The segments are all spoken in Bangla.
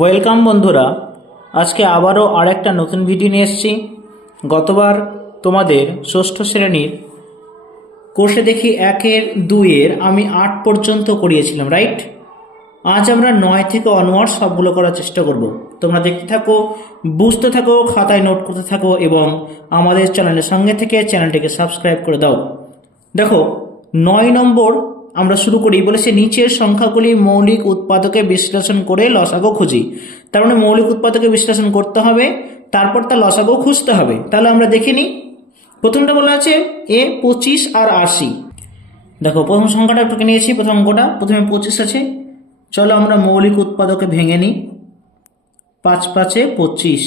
ওয়েলকাম বন্ধুরা, আজকে আবারও আরেকটা নতুন ভিডিও নিয়ে এসেছি। গতবার তোমাদের ষষ্ঠ শ্রেণীর কোষে দেখি 1-2 আমি 8 পর্যন্ত করিয়েছিলাম, রাইট? আজ আমরা 9 থেকে অনওয়ার্ড সবগুলো করার চেষ্টা করব। তোমরা দেখতে থাকো, বুঝতে থাকো, খাতায় নোট করতে থাকো এবং আমাদের চ্যানেলের সঙ্গে থেকে চ্যানেলটিকে সাবস্ক্রাইব করে দাও। দেখো, 9 নম্বর আমরা শুরু করি। বলেছে নিচের সংখ্যাগুলি মৌলিক উৎপাদকে বিশ্লেষণ করে লসাগু খুঁজি। তার মানে মৌলিক উৎপাদকে বিশ্লেষণ করতে হবে, তারপর তার লসাগু খুঁজতে হবে। তাহলে আমরা দেখে নিই। প্রথমটা বলা আছে 25 আর 80। দেখো, প্রথম সংখ্যাটা একটু নিয়েছি। প্রথম অঙ্কটা প্রথমে 25 আছে। চলো আমরা মৌলিক উৎপাদকে ভেঙে নিই। 5 5 25,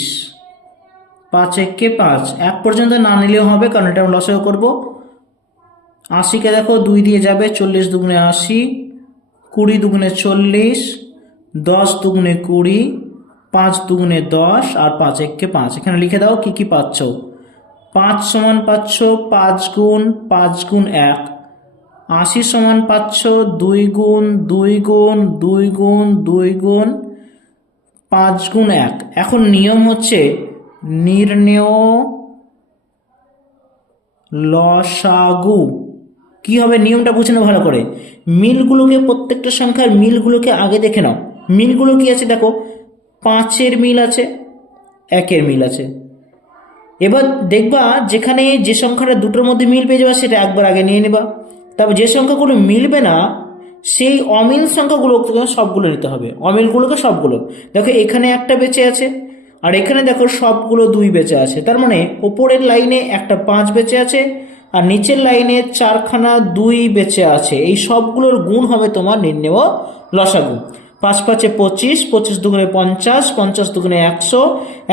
5 1 5, 1 পর্যন্ত না নিলেও হবে, কারণ এটা আমরা লসাগু করবো। 80কে দেখো 2 দিয়ে যাবে, 40 দুগুণে 80, 20 দুগুণে 40, 10 দুগুণে 20, 5 দুগুণে 10 আর 5 1 5। এখানে লিখে দাও কি কি পাচ্ছ। 5 সমান পাচ্ছ 5 গুণ 5 গুণ 1। 80 সমান পাচ্ছ 2 গুণ 2 গুণ 2 গুণ 2 গুণ 5 গুণ 1। এখন নিয়ম হচ্ছে নির্ণেয় লসাগু। কি হবে নিয়মটা বুঝে নাও ভালো করে। মিলগুলোকে, প্রত্যেকটা সংখ্যার মিলগুলোকে আগে দেখে নাও। মিলগুলো কি আছে দেখো, 5-এর মিল আছে, 1-এর মিল আছে। এবার দেখবা যেখানে যে সংখ্যাটা দুটোর মধ্যে মিল পেয়ে যাবে সেটা একবার আগে নিয়ে নেবা। তবে যে সংখ্যাগুলো মিলবে না সেই অমিল সংখ্যাগুলোকে সবগুলো নিতে হবে, অমিলগুলোকে সবগুলো। দেখো এখানে একটা বেঁচে আছে আর এখানে দেখো সবগুলো 2 বেঁচে আছে। তার মানে ওপরের লাইনে একটা 5 বেঁচে আছে আর নিচের লাইনে 4খানা 2 বেঁচে আছে। এই সবগুলোর গুণ হবে তোমার নির্ণেয় লসাগু। 5 5 25, 25 দুগুণে 50, 50 দুগুণে 100,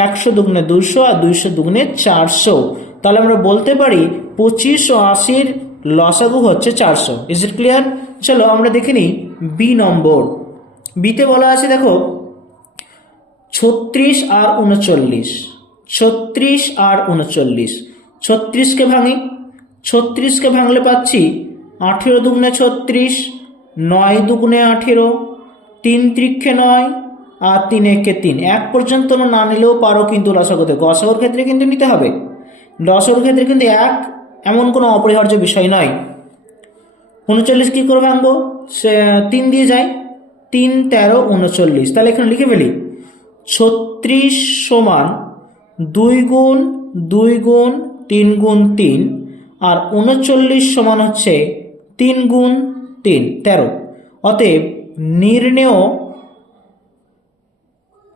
100 দুগুণে 200 আর 200 দুগুণে 400। তাহলে আমরা বলতে পারি 25 ও 80-র লসাগু হচ্ছে 400। Is it clear? চলো আমরা দেখে নিই বি নম্বর। বিতে বলা আছে দেখো 36 আর 39, 36 আর 39। 36কে ভাঙি, 36কে ভাঙলে পাচ্ছি 18 দুগুণে 36, 9 দুগুণে 18, 3 3 9 আর 3 1 3। 1 পর্যন্ত না নিলেও পারো, কিন্তু লসাগুতে গসাগুর ক্ষেত্রে কিন্তু নিতে হবে। লসাগুর ক্ষেত্রে কিন্তু 1 এমন কোনো অপরিহার্য বিষয় নয়। 39 কি করে ভাঙবো? 3 দিয়ে যায়, 3 13 39। তাহলে এখানে লিখে ফেলি 36 সমান 2 গুণ 2 গুণ 3 গুণ 3 আর 39 সমান হচ্ছে 3 গুণ 3 13। অতএব নির্ণেয়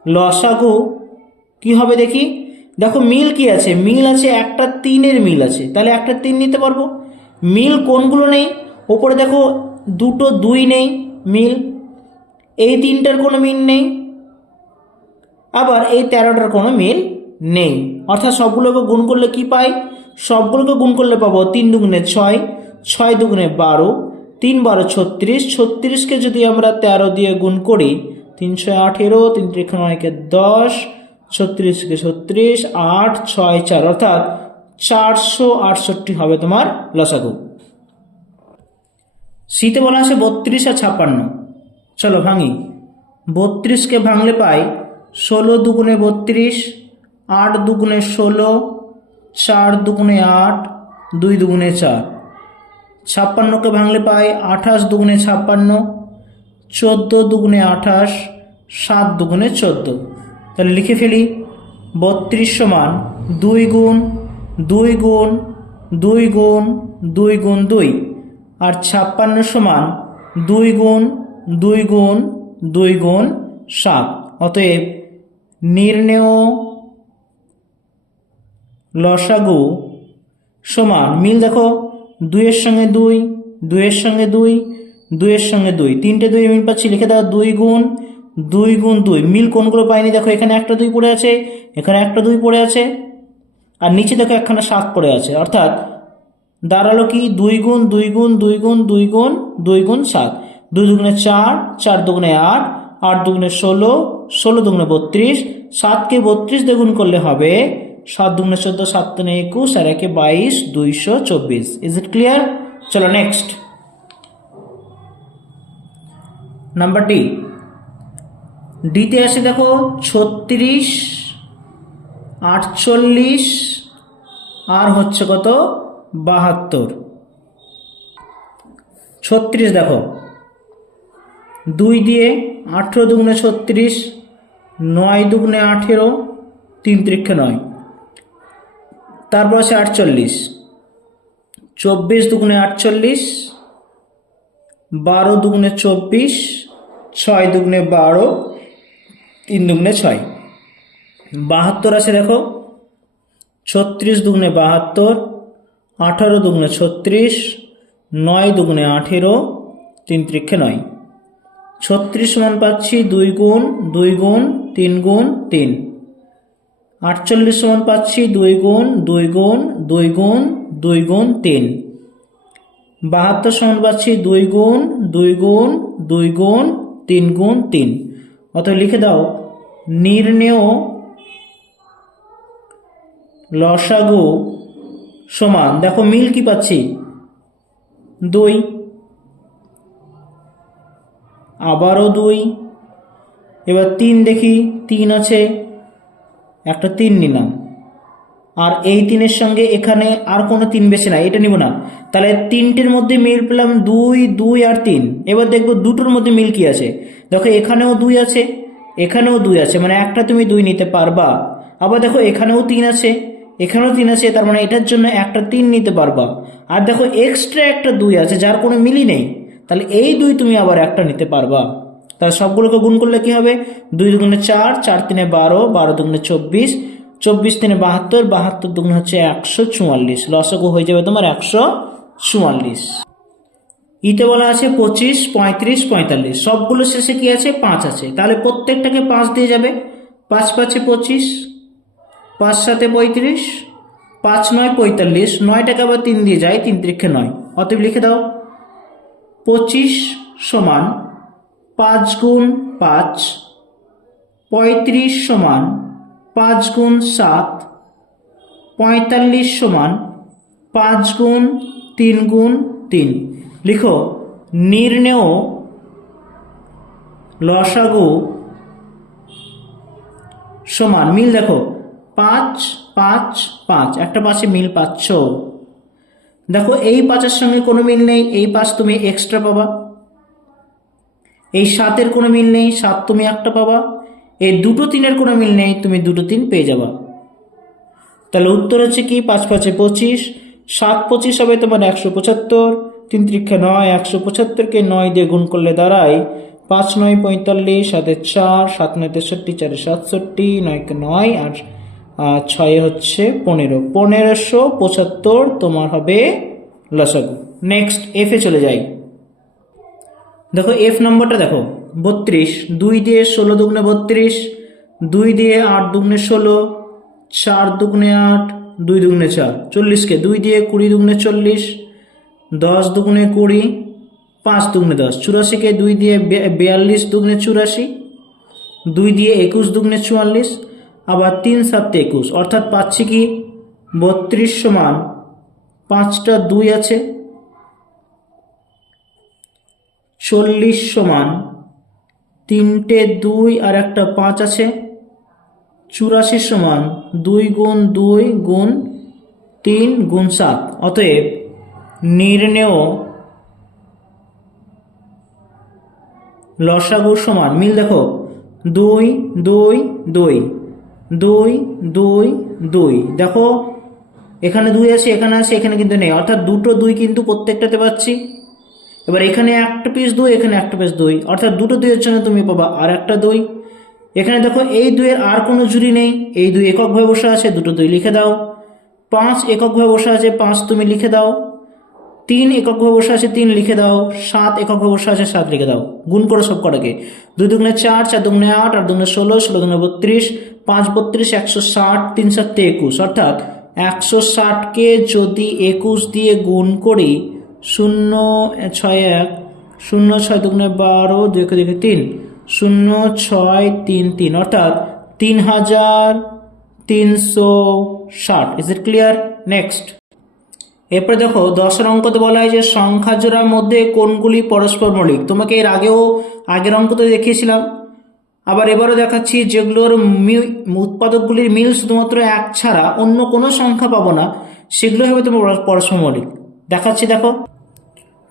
লসাগু কি হবে দেখি। দেখো মিল কি আছে, মিল আছে একটা 3-এর মিল আছে, তাহলে একটা 3 নিতে পারবো। মিল কোনগুলো নেই? ওপরে দেখো দুটো 2 নেই মিল, এই 3টার কোনো মিল নেই, আবার এই 13টার কোনো মিল নেই। অর্থাৎ সবগুলোকে গুণ করলে কি পাই? সবগুলোকে গুণ করলে পাবো 3 দুগুণে 6, 6 দুগুণে 12, 3 12 36। 36কে যদি আমরা 13 দিয়ে গুণ করি 3 6 18, 3 3 9 10, 36কে 36, 8 6 4, অর্থাৎ 468 হবে তোমার লসাগু। সিতে বলা আছে 32 আর 56। চলো ভাঙি। 32কে ভাঙলে পাই 16 দুগুণে 32, 8 দুগুণে 16, 4 দুগুণে 8, 2 দুগুণে 4। 56কে ভাঙলে পাই 28 দুগুণে 56, 14 দুগুণে 28, 7 দুগুণে 14। তাহলে লিখে ফেলি 32 সমান 2 গুণ 2 গুণ 2 গুণ 2 গুণ 2 আর 56 সমান 2 গুণ 2 গুণ 2 গুণ 7। অতএব নির্ণেয় লসাগু সমান, মিল দেখো 2 এর সঙ্গে 2, 2 এর সঙ্গে 2, 2 এর সঙ্গে 2, 3টে 2 মিল পাচ্ছি। লিখে দাও 2 গুণ 2 গুণ 2। মিল কোনগুলো পাইনি দেখো, এখানে একটা 2 পড়ে আছে, এখানে একটা 2 পড়ে আছে আর নিচে দেখো একখানা 7 পড়ে আছে। অর্থাৎ দাঁড়ালো কি 2 গুণ 2 গুণ 2 গুণ 2 গুণ 2 গুণ 7। 2 দুগুণে 4, 4 দুগুণে 8, 8 দুগুণে 16, 16 দুগুণে 32। 7কে 32 দিয়ে গুণ করলে হবে 7 দুগুণে 14, 7 দুগুণে 21 আর 1 22, 224। Is it clear? চলো নেক্সট নাম্বার ডি। ডিতে আছে দেখো 36, 48 আর হচ্ছে কত 72। 36 দেখো 2 দিয়ে 18 দুগুণে 36, 9 দুগুণে 18, 3 3 9। তারপর আছে 48, 24 দুগুণে 48, 12 দুগুণে 24, 6 দুগুণে 12, 3 দুগুণে 6। 72 আছে দেখো 36 দুগুণে 72, 18 দুগুণে 36, 9 দুগুণে 18, 3 3 9। 36 সমান পাচ্ছি 2 গুণ 2 গুণ 3 গুণ 3। 48 সমান পাচ্ছি 2 গুণ 2 গুণ 2 গুণ 2 গুণ 3। 72 সমান পাচ্ছি 2 গুণ 2 গুণ 2 গুণ 3 গুণ 3। অতএব লিখে দাও নির্ণেয় লসাগু সমান, দেখো মিল কি পাচ্ছি 2, আবারও 2, এবার 3 দেখি 3 আছে, একটা 3 নিলাম, আর এই 3-এর সঙ্গে এখানে আর কোনো 3 বেশি নাই, এটা নিব না। তাহলে 3টের মধ্যে মিল পেলাম 2, 2 আর 3। এবার দেখবো দুটোর মধ্যে মিল কি আছে, দেখো এখানেও 2 আছে, এখানেও 2 আছে, মানে একটা তুমি 2 নিতে পারবা। আবার দেখো এখানেও 3 আছে, এখানেও 3 আছে, তার মানে এটার জন্য একটা 3 নিতে পারবা। আর দেখো এক্সট্রা একটা 2 আছে যার কোনো মিলই নেই, তাহলে এই 2 তুমি আবার একটা নিতে পারবা। তাহলে সবগুলোকে গুণ করলে কি হবে, 2 দুগুণে 4, 4 3 12, 12 দুগুণে 24, 24 3 72, 72 দুগুণ হচ্ছে 144। লসাগু হয়ে যাবে তোমার 144। ইতে বলা আছে 25, 35, 45, সবগুলো শেষে কি আছে 5 আছে, তাহলে প্রত্যেকটাকে 5 দিয়ে যাবে। 5 5 25, 5 7 35, 5 9 45, 9টাকে আবার 3 দিয়ে যায়, 3 3 9। অতএব লিখে দাও 25 সমান 5 গুণ 5, 35 সমান 5 গুণ 7, 45 সমান 5 গুণ 3 গুণ 3। লিখো নির্ণেয় লসাগু সমান, মিল দেখো 5 5 5, একটা পাশে মিল পাচ্ছ। দেখো এই 5-এর সঙ্গে কোনো মিল নেই, এই 5 তুমি এক্সট্রা পাবা। এই 7-এর কোনো মিল নেই, 7 তুমি একটা পাবা। এই দুটো 3-এর কোনো মিল নেই, তুমি দুটো 3 পেয়ে যাবা। তাহলে উত্তর হচ্ছে কি 5 5 25, 7 25 হবে তোমার 175, 3 3 9, 175কে 9 দিয়ে গুণ করলে দাঁড়ায় 5 9 45, 7 4, 7 9 63, 4 67, 9 9 আর 6 হচ্ছে 15, 1575 তোমার হবে লসাগু। নেক্সট এফ এ চলে যাই। দেখো এফ নম্বরটা দেখো 32, 2 দিয়ে 16 দুগুণে 32, 2 দিয়ে 8 দুগুণে 16, 4 দুগুণে 8, 2 দুগুণে 4, 40কে 2 দিয়ে 20 দুগুণে 40, 10 দুগুণে 20, 5 দুগুণে 10, 84কে 2 দিয়ে 42 দুগুণে 84, 2 দিয়ে 21 দুগুণে 44, আবার 3 7 21, অর্থাৎ পাচ্ছি কি 32 সমান 5টা 2 আছে, 40 সমান 3টে 2 আর একটা 5 আছে, 84 সমান 2 গুণ 2 গুণ 3 গুণ 7। অতএব নির্ণেয় লসাগু সমান, মিল দেখো 2 2 2, 2 2 2, দেখো এখানে 2 আছে, এখানে আছে, এখানে কিন্তু নেই, অর্থাৎ দুটো 2 কিন্তু প্রত্যেকটাতে পাচ্ছি। এবার এখানে একটা পিস 2, এখানে একটা পিস 2, অর্থাৎ দুটো 2-এর জন্য তুমি পাবা আর একটা 2। এখানে দেখো এই 2-এর আর কোনো জুড়ি নেই, এই 2 এককভাবে বসে আছে, দুটো 2 লিখে দাও। 5 এককভাবে বসে আছে, 5 তুমি লিখে দাও। 3 এককভাবে বসে আছে, 3 লিখে দাও। 7 এককভাবে বসে আছে, 7 লিখে দাও। গুণ করো সব কটাকে, 2 দুগুণে 4, 4 দুগুণে 8, 8 দুগুণে 16, 16 দুগুণে 32, 5 32, 160, 3 7 21, অর্থাৎ 160কে যদি 21 দিয়ে গুণ করি 0 6 1, 0 6 দুগুণে 12, 2 2 3, 0 6 3 3, অর্থাৎ 3360। Is it clear? নেক্সট এরপরে দেখো 10 অঙ্কতে বলা হয় যে সংখ্যা জোড়ার মধ্যে কোনগুলি পরস্পর মৌলিক। তোমাকে এর আগের অঙ্কতে দেখিয়েছিলাম। আবার এবারও দেখাচ্ছি যেগুলোর উৎপাদকগুলির মিল শুধুমাত্র এক ছাড়া অন্য কোনো সংখ্যা পাবো না, সেগুলো হবে তোমার পরস্পর মৌলিক। দেখাচ্ছি দেখো,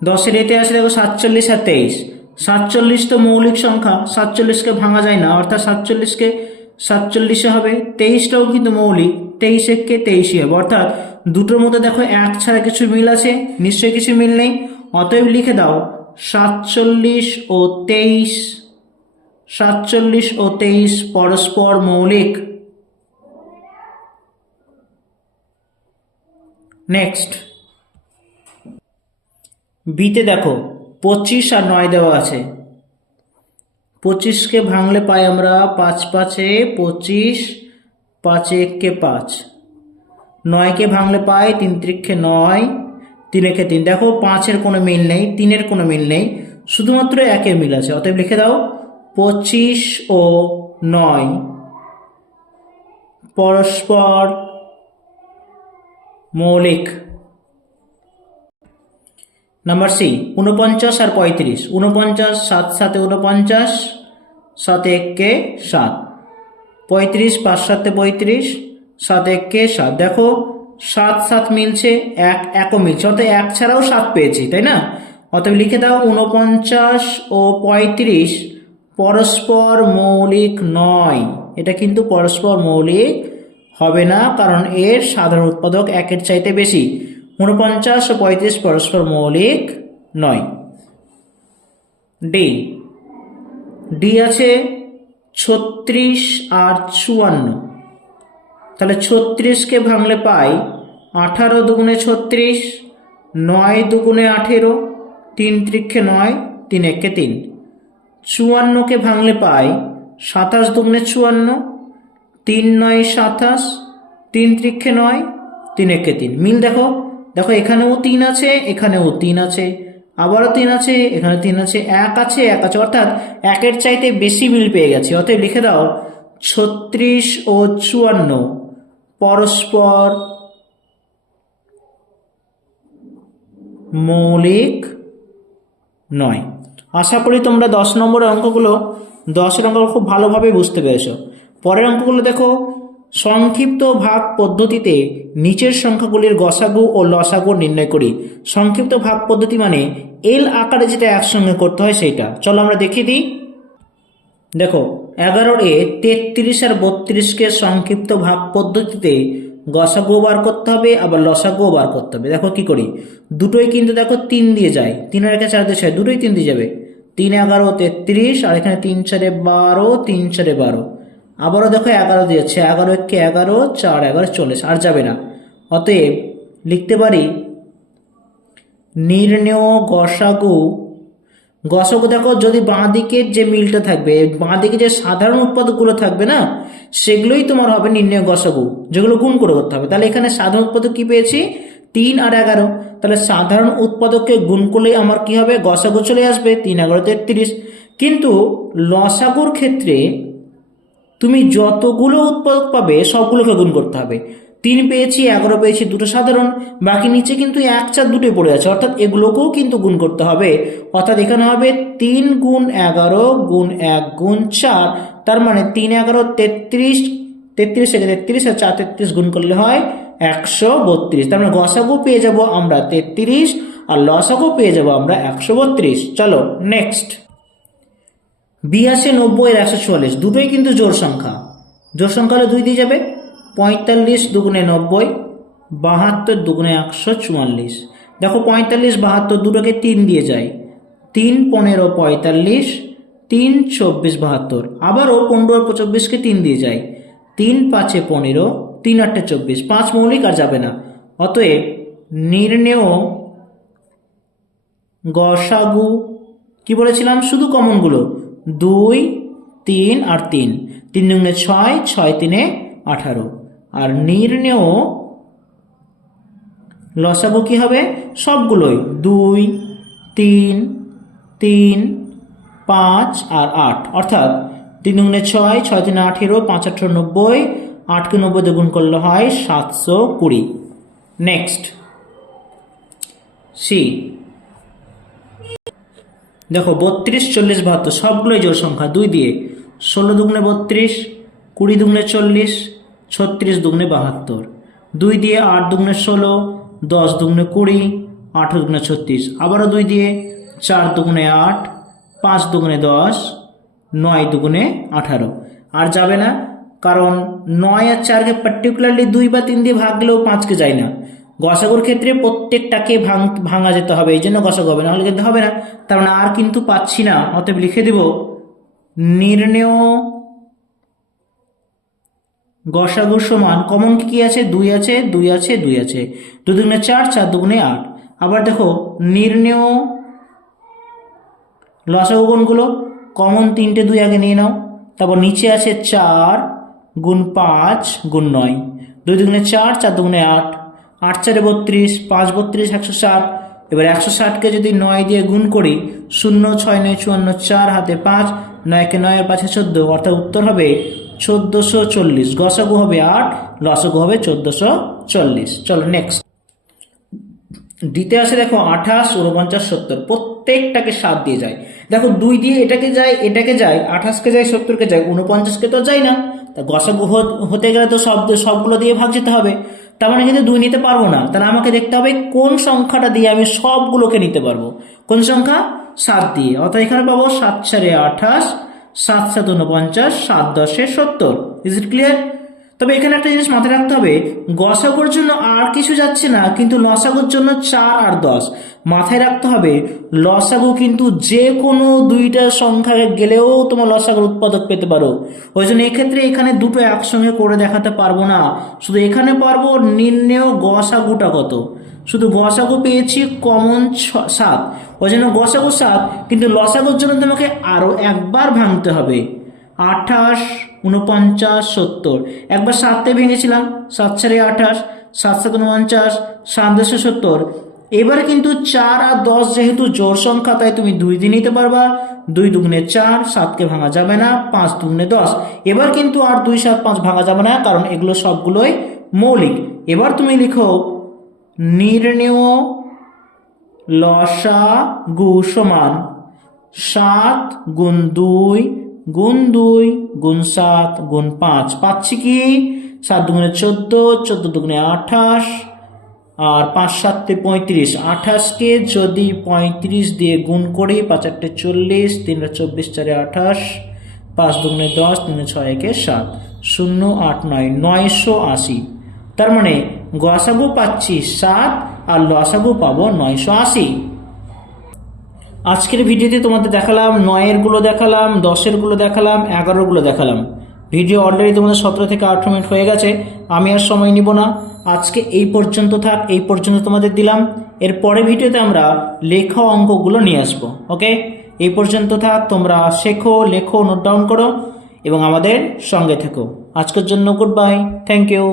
10-এর এতে আসে দেখো 47 আর 23। 47 তো মৌলিক সংখ্যা, 47কে ভাঙা যায় না, অর্থাৎ 47কে 47 হবে। 23টাও কিন্তু মৌলিক, 23 একে 23 হবে, অর্থাৎ দুটোর মধ্যে দেখো এক ছাড়া কিছু মিল আছে, নিশ্চয়ই কিছু মিল নেই। অতএব লিখে দাও 47 ও 23, 47 ও 23 পরস্পর মৌলিক। নেক্সট বিতে দেখো 25 আর 9 দেওয়া আছে। 25কে ভাঙলে পাই আমরা 5 5-এ 25, 5 1-কে 5। 9কে ভাঙলে পাই 3 3-কে 9, 3 1-কে 3। দেখো 5-এর কোনো মিল নেই, 3-এর কোনো মিল নেই, শুধুমাত্র 1-এর মিল আছে। অতএব লিখে দাও 25 ও 9 পরস্পর মৌলিক। নাম্বার সি 49 আর 35। 49 7 7-এ 49, 7 1-কে 7। 35 5 7-এ 35, 7 1-কে 7। দেখো 7 7 মিলছে, 1 1ও মিলছে, অর্থাৎ 1 ছাড়াও 7 পেয়েছি, তাই না? অতএব লিখে দাও 49 ও 35 পরস্পর মৌলিক নয়। এটা কিন্তু পরস্পর মৌলিক হবে না, কারণ এর সাধারণ উৎপাদক 1-এর চাইতে বেশি। 49 ও 35 পরস্পর মৌলিক নয়। ডি ডি আছে 36 আর 54। তাহলে 36কে ভাঙলে পাই 18 দুগুণে 36, 9 দুগুণে 18, 3 3-কে 9, 3 1-কে 3। 54কে ভাঙলে পাই 27 দুগুণে 54, 3 9 27, 3 3-কে 9, 3 1-কে 3। মিল দেখো, দেখো এখানেও 3 আছে, এখানেও 3 আছে, আবারও 3 আছে, এখানে 3 আছে, 1 আছে, 1 আছে, অর্থাৎ 1-এর চাইতে বেশি মিল পেয়ে গেছি। অতএব লিখে দাও 36 ও 54 পরস্পর মৌলিক নয়। আশা করি তোমরা 10 নম্বরের অঙ্কগুলো 10-এর অঙ্কগুলো খুব ভালোভাবে বুঝতে পেরেছো। পরের অঙ্কগুলো দেখো, সংক্ষিপ্ত ভাগ পদ্ধতিতে নিচের সংখ্যাগুলির গসাগু ও লসাগু নির্ণয় করি। সংক্ষিপ্ত ভাগ পদ্ধতি মানে এল আকারে যেটা একসঙ্গে করতে হয় সেটা। চলো আমরা দেখিয়ে দিই। দেখো 11-এ 33 আর 32-কে সংক্ষিপ্ত ভাগ পদ্ধতিতে গসাগু বার করতে হবে, আবার লসাগু বার করতে হবে। দেখো কি করি, দুটোই কিন্তু দেখো 3 দিয়ে যায়, 3 আর 1-এ 4 দিয়ে 6, দুটোই 3 দিয়ে যাবে। 3 11 33, আর এখানে 3 4-এ 12, 3 4-এ 12। আবারও দেখো 11 দিয়েছে, 11 1-কে 11, 4 11 40, আর যাবে না। অতএব লিখতে পারি নির্ণেয় গসাগু। গসাগু দেখো, যদি বাঁ দিকের যে মিলটা থাকবে, বাঁ দিকে যে সাধারণ উৎপাদকগুলো থাকবে না, সেগুলোই তোমার হবে নির্ণেয় গসাগু, যেগুলো গুণ করে করতে হবে। তাহলে এখানে সাধারণ উৎপাদক কি পেয়েছি, 3 আর 11। তাহলে সাধারণ উৎপাদককে গুণ করলেই আমার কি হবে, গসাগু চলে আসবে, 3 11 33। কিন্তু লসাগুর ক্ষেত্রে তুমি যতগুলো উৎপাদক পাবে সবগুলোকে গুণ করতে হবে। 3 পেয়েছি, 11 পেয়েছি, দুটো সাধারণ, বাকি নিচে কিন্তু 1 4 দুটোই পড়ে আছে, অর্থাৎ এগুলোকেও কিন্তু গুণ করতে হবে। অর্থাৎ এখানে হবে 3 গুণ 11 গুণ 1 গুণ 4, তার মানে 3 11 33, 33 থেকে 33 আর 4 33 গুণ করলে হয় 132। তার মানে গসাগু পেয়ে যাব আমরা 33 আর লসাগু পেয়ে যাব আমরা 132। চলো নেক্সট। বি আছে 90 এর 144, দুটোই কিন্তু জোড় সংখ্যা। জোড় সংখ্যা হলে 2 দিয়ে যাবে। 45 দুগুণে 90, 72 দুগুণে 144। দেখো 45 72 দুটোকে 3 দিয়ে যায়, 3 15 45, 3 24 72। আবারও 15 আর 24-কে 3 দিয়ে যায়, 3 5 15, 3 8 24। 5 মৌলিক আর যাবে না। অতএব নির্ণেয় গসাগু কি বলেছিলাম, শুধু কমনগুলো 2 3 আর 3, 3 দুগুণে 6, 6 3-এ 18। আর নির্ণেয় লসাগু কি হবে, সবগুলোই 2 3 3 5 আর 8, অর্থাৎ 3 দুগুণে 6, 6 3-এ 18, 5 8 90, 8কে 90 দিয়ে গুণ করলে হয় 720। Next C. দেখো 32 40 72 সবগুলোই জোড় সংখ্যা, 2 দিয়ে 16 দুগুণে 32, 20 দুগুণে 40, 36 দুগুণে 72, 2 দিয়ে 8 দুগুণে 16, 10 দুগুণে 20, 18 দুগুণে 36, আবারও 2 দিয়ে 4 দুগুণে 8, 5 দুগুণে 10, 9 দুগুণে 18। আর যাবে না, কারণ 9 আর 4কে পার্টিকুলারলি 2 বা 3 দিয়ে ভাগ গেলেও 5কে যায় না। গসাগুর ক্ষেত্রে প্রত্যেকটাকে ভাঙা যেতে হবে, এই জন্য গসাগু হবে, নাহলে কিন্তু হবে না। তার মানে আর কিন্তু পাচ্ছি না, অতএব লিখে দেব নির্ণেয় গসাগু সমান, কমন কি আছে, 2 আছে, 2 আছে, 2 আছে, 2 দুগুণে 4, 4 দুগুণে 8। আবার দেখো নির্ণেয় লসাগু কোনগুলো, কমন 3টে 2 আগে নিয়ে নাও, তারপর নিচে আছে 4 গুণ 5 গুণ 9, 2 দুগুণে 4, 4 দুগুণে 8, 8 4 32, 5 32 160। এবার 160কে যদি 9 দিয়ে গুণ করি, 0 6 9 54, 4 হাতে 5, 9কে 9 আর 5 14, অর্থাৎ উত্তর হবে 1440। গসাগু হবে 8, লসাগু হবে 1440। চলো নেক্সট। ডিতে আসে দেখো 28 49 70, প্রত্যেকটাকে 7 দিয়ে যায়। দেখো 2 দিয়ে এটাকে যায়, এটাকে যায়, 28কে যায়, 70কে যায়, 49কে তো যায় না। তা গসাগু হতে গেলে তো সবগুলো দিয়ে ভাগ যেতে হবে। তার মানে কিন্তু 2 নিতে পারবো না, তাহলে আমাকে দেখতে হবে কোন সংখ্যাটা দিয়ে আমি সবগুলোকে নিতে পারবো। কোন সংখ্যা, 7 দিয়ে। অর্থাৎ এখানে পাবো 7 4 28, 7 7 49, 7 10 70। Is it clear? তবে এখানে একটা জিনিস মাথায় রাখতে হবে, গসাগুর জন্য আর কিছু যাচ্ছে না, কিন্তু লসাগুর জন্য 4 আর 10 মাথায় রাখতে হবে। লসাগু কিন্তু যে কোনো 2টা সংখ্যা গেলেও তোমার লসাগুর উৎপাদক পেতে পারো। ওই জন্য এক্ষেত্রে এখানে দুটো একসঙ্গে করে দেখাতে পারবো না, শুধু এখানে পারবো নির্ণেয় গসাগুটা কত। শুধু গসাগু পেয়েছি কমন 7, ওই জন্য গসাগু 7, কিন্তু লসাগুর জন্য তোমাকে আরো একবার ভাঙতে হবে। 28 49 70, একবার 7তে ভেঙেছিলাম, 7 4 28, 7 7 49, 7 10 70। এবারে কিন্তু 4 আর 10 যেহেতু জোড় সংখ্যা, তাই তুমি 2 দিয়ে নিতে পারবা। 2 দুগুণে 4, 7কে ভাঙা যাবে না, 5 দুগুণে 10। এবার কিন্তু আর 2 7 5 ভাঙা যাবে না, কারণ এগুলো সবগুলোই মৌলিক। এবার তুমি লিখো নির্ণেয় লসাগু সমান 7 গুণ 2 গুণ 2 গুণ 7 গুণ 5। পাচ্ছি কি, 7 দুগুণে 14, 14 দুগুণে 28, আর 5 7 35। 28কে যদি 35 দিয়ে গুণ করি, 5 8 40, 3 24 4 28, 5 দুগুণে 10, 3 6 1 7, 0 8 9 980। তার মানে গসাগু পাচ্ছি 7 আর লসাগু পাবো 980। আজকের ভিডিওতে তোমাদের দেখালাম 9 গুলো দেখালাম, 10 গুলো দেখালাম, 11 গুলো দেখালাম। ভিডিও অলরেডি তোমাদের 17 থেকে 18 মিনিট হয়ে গেছে, আমি আর সময় নিব না। আজকে এই পর্যন্ত থাক, এই পর্যন্ত তোমাদের দিলাম। এর পরে ভিডিওতে আমরা লেখা অঙ্কগুলো নিয়ে আসবো। ওকে, এই পর্যন্ত থাক, তোমরা শেখো, লেখো, নোট ডাউন করো এবং আমাদের সঙ্গে থেকো। আজকের জন্য গুড বাই, থ্যাংক ইউ।